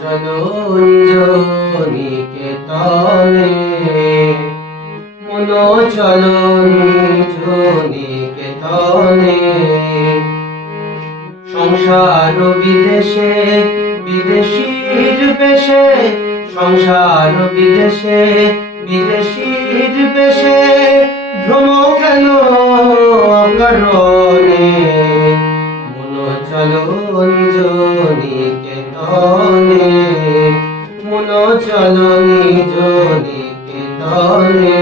চলো নিজ নিকেতনে, মনো চলো নিজ নিকেতনে। সংসার বিদেশে বিদেশীর বেশে, সংসার বিদেশে বিদেশীর বেশে, ভ্রম কেন অকারণে। মনো চলো নিজ নিকেতনে, মনো চলো নিজ নিকেতনে।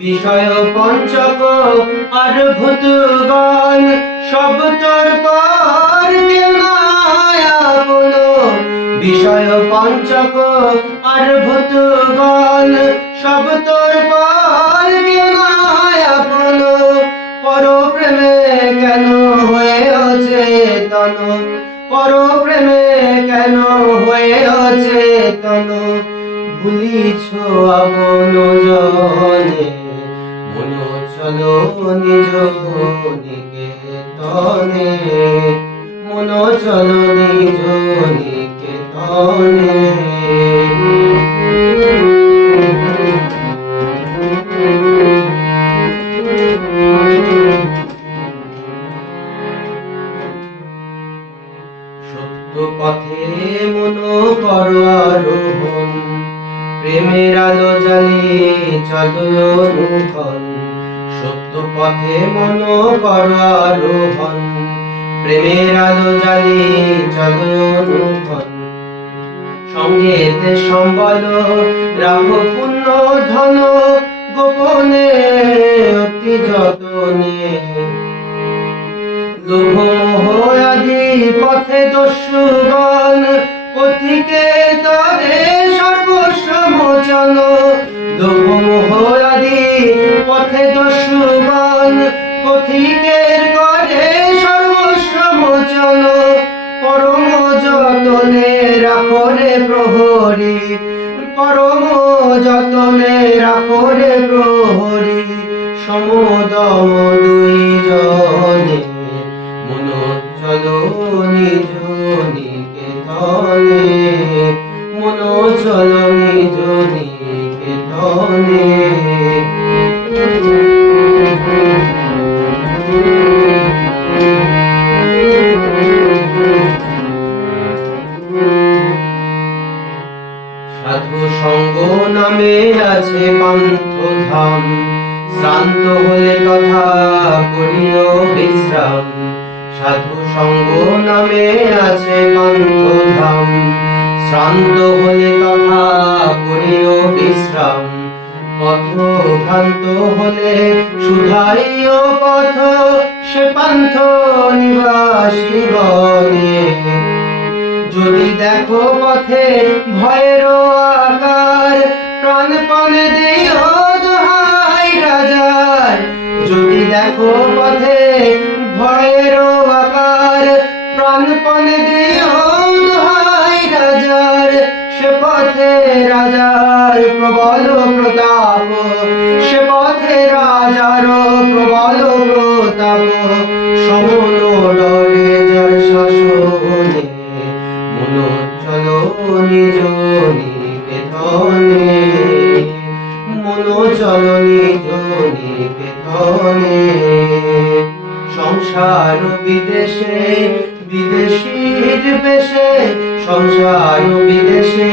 বিষয় পঞ্চক আর ভূতগণ সব তোর পর কেউ নাই আপন। বিষয় পঞ্চক আর ভূতগণ সব তোর পর কেউ নাই আপন। পর প্রেমে কেন হয়ে অচেতন, পর প্রেমে কেন হয়ে অচেতন। ভুলিছ আপন জনে, মনো চলো নিজ নিকেতনে, মনো চলো নিজ নিকেতনে। সত্য পথে মনো করো আরোহণ, প্রেমের আলো জ্বালে চলো অনুক্ষণ। সত্য পথে মনো করো আরোহণ, প্রেমের আলো জ্বালে চলো অনুক্ষণ। সঙ্গেতে সম্বল রাখো পুণ্য ধন, গোপনে অতি যতনে। লোভ মোহ আদি পথে দস্যুগণ, পথিকে তরে সর্বস্ব মোচন। লোভ মোহ আদি পথে দস্যুগণ, পথিকের করে সর্বস্ব মোচন। পরম যতনে রাখো রে প্রহরী, পরম যতনে রাখো রে প্রহরী। সমদম দুই জনে, মনো চলো নিজ নিকেতনে, মনো চলো নিজ নিকেতনে। সাধু সঙ্গ নামে আছে পান্থ ধাম, শ্রান্ত হলে কথা করিও বিশ্রাম। সাধু সঙ্গ নামে আছে পান্থ ধাম, শ্রান্ত হলে কথা করিও বিশ্রাম। পথ ভ্রান্ত হলে শুধাইও পথ, সে পান্থ নিবাসী গণে। যদি দেখো পথে ভয়ের আকার, প্রাণপণে দিও দোহাই রাজার। যদি দেখো পথে ভয়ের আকার, প্রাণপণে দিও দোহাই রাজার। সে পথে রাজার প্রবল প্রতাপ, সে পথে রাজার প্রবল প্রতাপ। সমন ডরে যার শাসনে, মনো চলো নিজ নিকেতনে, মনো চলো নিজ নিকেতনে। সংসার বিদেশে বিদেশীর বেশে, সংসার বিদেশে